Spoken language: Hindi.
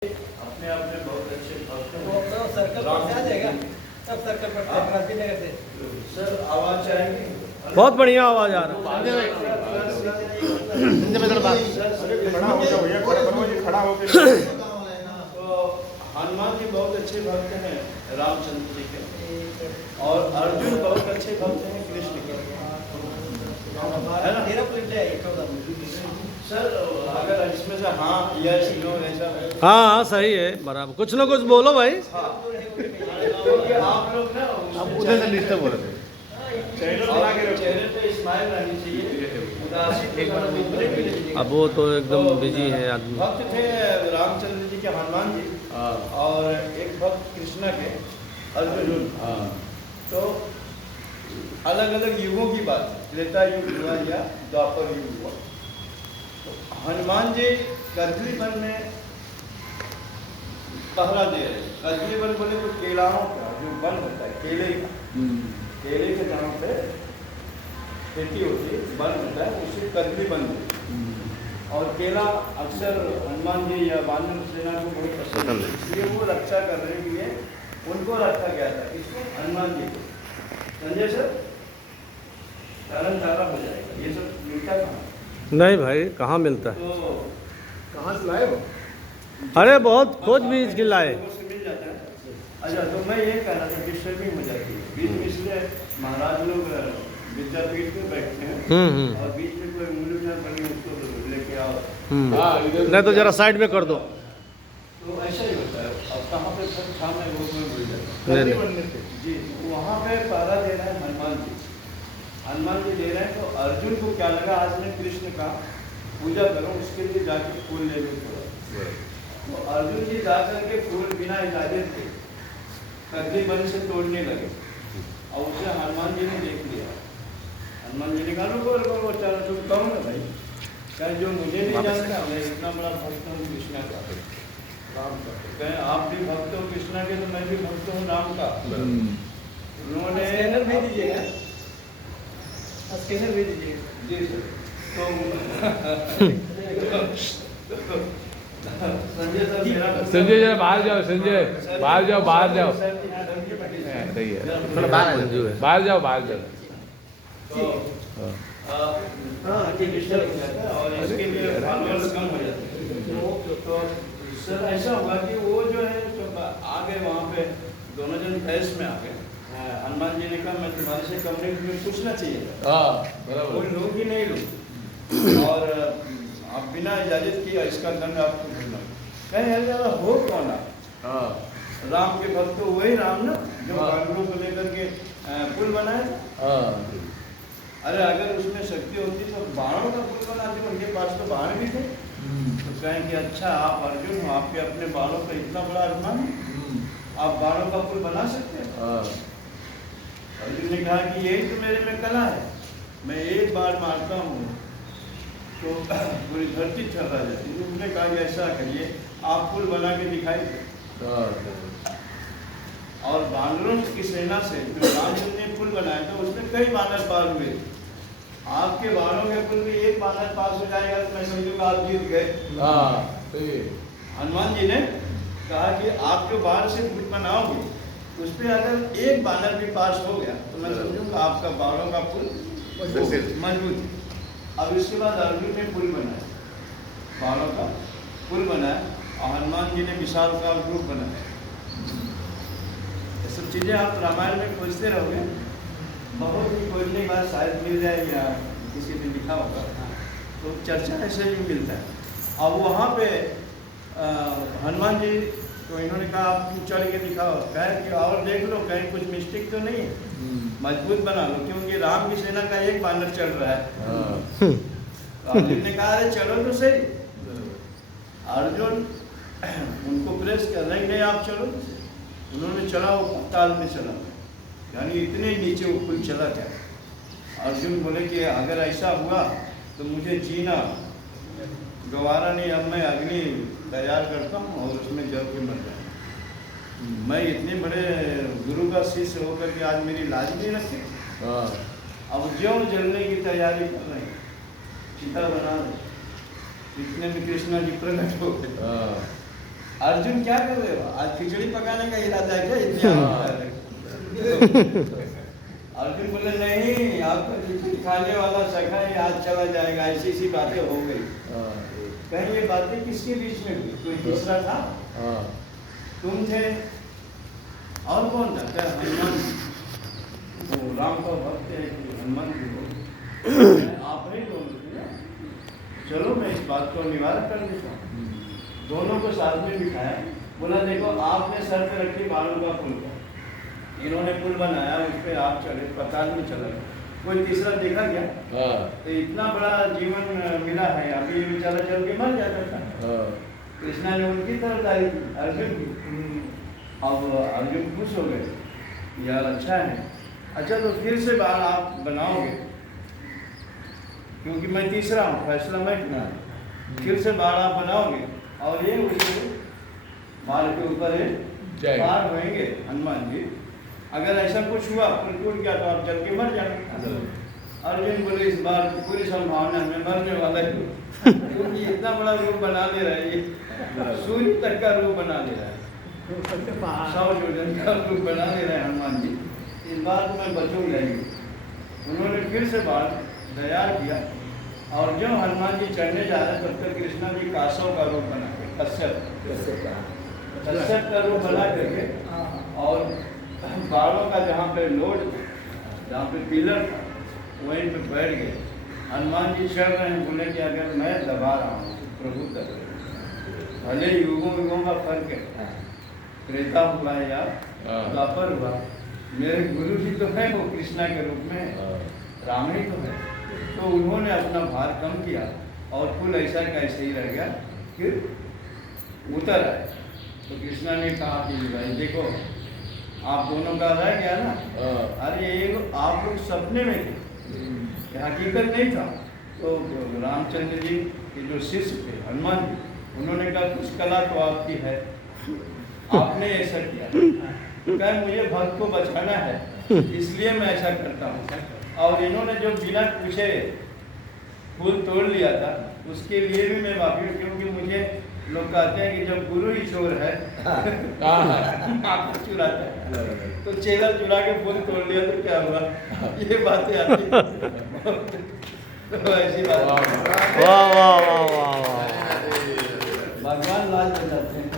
अपने आप में बहुत अच्छे भक्त हैं। वो तो सर्कल पर से आ जाएगा, सब सर्कल पर से क्रांति नगर से। सर आवाज आएगी? बहुत बढ़िया आवाज आ रहा है। खड़ा हो जाओ भैया, खड़ा बनो जी, खड़ा हो के तो हनुमान जी बहुत अच्छे भक्त हैं रामचंद्र जी के, और अर्जुन बहुत अच्छे भक्त हैं कृष्ण के, है ना? 13 प्लेट है 14 सर अगर इसमें से हाँ यस नो ऐसा हाँ हाँ सही है, बराबर। कुछ ना कुछ बोलो भाई। क्योंकि आप लोग ना अब उधर से डिस्टर्ब हो रहे थे। चेहरे पे स्माइल रहनी चाहिए, उदासी। अब वो तो एकदम बिजी है आदमी। भक्त थे रामचंद्र जी के हनुमान जी, और एक भक्त कृष्णा के अर्जुन। तो अलग अलग युगों की बात है, त्रेता युग हुआ या द्वापर युग हुआ। तो हनुमान जी कदली वन में पहरा दे रहे। कदली वन बोले तो केलाओं का जो वन होता है, केले का, केले के जहाँ पे खेती होती है, वन होता है, उसे कदली वन बोलते हैं। और केला अक्सर हनुमान जी या वानर सेना को बहुत पसंद है, इसलिए वो रक्षा करने के लिए उनको रखा गया था। इसको हनुमान जी को संजय सर कारण तारा हो जाएगा। ये सब मिलता कहाँ? नहीं भाई, कहाँ मिलता है? तो कहाँ से लाए हो? अरे बहुत खोजबीन की लाए। लोगों से मिल जाता है। अच्छा, तो मैं ये कह रहा था कि स्वर्मिंग हो जाती है बीच में, इसलिए महाराज लोग विद्यापीठ में बैठते हैं और बीच में कोई मूल्य में बनी उसको लेके आओ। नहीं तो जरा साइड में कर दो। तो ऐसा ही होता है। अब कहाँ पे सब छाम है वो कोई भूल जाता नहीं, है। नहीं। जी, तो वहाँ पे पहरा दे रहे हैं हनुमान जी। हनुमान जी दे रहे हैं, तो अर्जुन को क्या लगा, आज मैं कृष्ण का पूजा करूँ, उसके लिए जाके फूल ले लूँ थोड़ा। तो अर्जुन जी जाकर के फूल बिना इजाजत के कदली वन से तोड़ने लगे, और उसे हनुमान जी ने देख लिया। हनुमान जी ने कहा रुको रुको, चलो तुम कहो ना भाई, कहे जो मुझे नहीं जानता, मैं इतना बड़ा भक्त हूँ कृष्णा का, राम का। कहे आप भी भक्त हो कृष्णा के, तो मैं भी भक्त हूँ राम का। उन्होंने स्कैनर भेज दीजिएगा, स्कैनर भेज दीजिएगा। जी सर। तो संजय सर मेरा संजय जरा बाहर जाओ, संजय बाहर जाओ, बाहर जाओ। सही है, थोड़ा बाहर मंजू है। बाहर जाओ, बाहर जाओ। तो हाँ ठीक है, और इसके लिए फॉलोअर्स कम हो जाते हैं। तो सर ऐसा हुआ कि वो जो है तो आ गए वहाँ पे, दोनों जन बहस में आ गए। हनुमान जी ने कहा मैं तुम्हारे से कम्युनिटी में पूछना चाहिए, कोई लूँ कि नहीं लूँ, और आप बिना इजाजत किया इसका दंड आपको भरना। कहीं यार हो कौन आप? राम के भक्त तो वही राम ना जो बानरों को लेकर के पुल बनाया था। अरे अगर उसमें शक्ति होती तो बाणों का पुल बनाते, उनके पास तो बाण भी थे। तो कहें कि अच्छा आप अर्जुन हो, आपके अपने बाणों का इतना बड़ा अभिमान है, आप बाणों का पुल बना सकते हैं? अर्जुन ने कहा कि यही तो मेरे में कला है, मैं एक बार मारता हूँ तो पूरी धरती थर्रा जाती है। उसने कहा कि ऐसा करिए, आप पुल बना के दिखाइए। और बानरों की सेना से जो रामचंद्र ने पुल बनाया था, उसमें कई बानर पार हुए। आपके बाणों के पुल में एक बानर पास हो जाएगा तो मैं समझूंगा आप जीत गए। हनुमान जी ने कहा कि आप जो बाण से पुल बनाओगे, उस पर अगर एक बानर भी पास हो गया तो मैं समझूंगा आपका बाणों का पुल मजबूत है। अब इसके बाद अर्जुन ने पुल बनाया, बाणों का पुल बनाया, और हनुमान जी ने विशाल का रूप बनाया। ये सब चीज़ें आप रामायण में खोजते रहोगे, बहुत ही खोजने के बाद शायद मिल जाए या किसी ने लिखा होगा, तो चर्चा ऐसे ही मिलता है। अब वहाँ पे हनुमान जी तो इन्होंने कहा आप चढ़ के दिखाओ, कहे कि और देख लो कहीं कुछ मिस्टेक तो नहीं है, मजबूत बना लो, क्योंकि राम की सेना का एक बानर चल रहा है। तो अर्जुन ने कहा अरे चलो तो सही। अर्जुन उनको प्रेस कर रहे नहीं आप चलो। उन्होंने चला, वो पाताल में चला, यानी इतने नीचे वो पुल चला गया। अर्जुन बोले कि अगर ऐसा हुआ तो मुझे जीना गवारा नहीं, अब मैं अग्नि तैयार करता हूँ और उसमें जल के मर जाऊँ। मैं इतने बड़े गुरु का शिष्य होकर के आज मेरी लाज नहीं रखी। अब ज्यों जलने की तैयारी कर रहे हैं, चिता बना रहे, इतने में कृष्णा जी प्रकट हो गए। अर्जुन क्या कर रहे हो? आज खिचड़ी पकाने का इरादा है क्या? इतनी आग लगा रहे हो। अर्जुन बोले नहीं, आपका खिचड़ी खाने वाला सखा है, आज चला जाएगा। ऐसी ऐसी बातें हो गई। कहीं ये बातें किसके बीच में हुई? कोई दूसरा था? तुम थे और कौन था? क्या हनुमान? वो राम का भक्त है कि हनुमान जी को आप ही दोनों थे ना? चलो मैं इस बात को निवारण कर देता हूँ। दोनों को साथ में बिठाया, बोला देखो आपने सर पे रखी बालों का पुल का, इन्होंने पुल बनाया, उस पर आप चढ़े, पता नहीं चला। कोई तीसरा देखा क्या? तो इतना बड़ा जीवन मिला है, अभी ये बेचारा चल के मर जाता था। कृष्णा ने उनकी तरफ डाली अर्जुन की। अब अर्जुन खुश हो गए, यार अच्छा है। अच्छा तो फिर से बाल आप बनाओगे, क्योंकि मैं तीसरा हूँ, फैसला मैं करना। फिर से बाल आप बनाओगे और ये उसके बाल के ऊपर पार होएंगे हनुमान जी। अगर ऐसा कुछ हुआ टूट गया तो आप चल के मर जाएंगे। अर्जुन बोले इस बार पूरी संभावना में मरने वाला है, क्योंकि इतना बड़ा रूप बना दे रहा है, ये सूर्य तक का रूप बना दे रहा है, 100 योजन का रूप बना दे रहे हैं हनुमान जी। इस बात में बचूंगा ही। उन्होंने फिर से बात तैयार किया और जब हनुमान जी चढ़ने जा रहे तब तक कृष्णा जी कासव का रूप बना के, कश्यप का रूप बना करके, और बालों का जहाँ पे लोड, जहाँ पे पिलर था, वहीं पे बैठ गए। हनुमान जी चढ़ रहे हैं, बोले कि अगर मैं दबा रहा हूँ प्रभु तक, भले युगों युगों का फर्क है, त्रेता हुआ या द्वापर हुआ, मेरे गुरु जी तो है वो कृष्णा के रूप में, राम ही तो है। तो उन्होंने अपना भार कम किया और पुल ऐसा का ऐसे ही रह गया, फिर उतर आए। तो कृष्णा ने कहा कि भाई देखो आप दोनों का रह गया ना, अरे ये आप लोग सपने में थे, ये हकीकत नहीं था। तो रामचंद्र जी के जो शिष्य थे हनुमान जी, उन्होंने कहा कुछ कला तो आपकी है, आपने ऐसा किया, क्या मुझे भक्त को बचाना है इसलिए मैं ऐसा करता हूँ। और इन्होंने जो बिना पूछे फूल तोड़ लिया था, उसके लिए भी मैं माफी हूँ, क्योंकि मुझे लोग कहते हैं कि जब गुरु ही चोर है माता चुराता है, तो चेहरा चुरा के फूल तोड़ लिया तो क्या हुआ? ये बातें आती तो ऐसी बात वाह वाह वाह वाह वाह। भगवान लाल बन जाते हैं।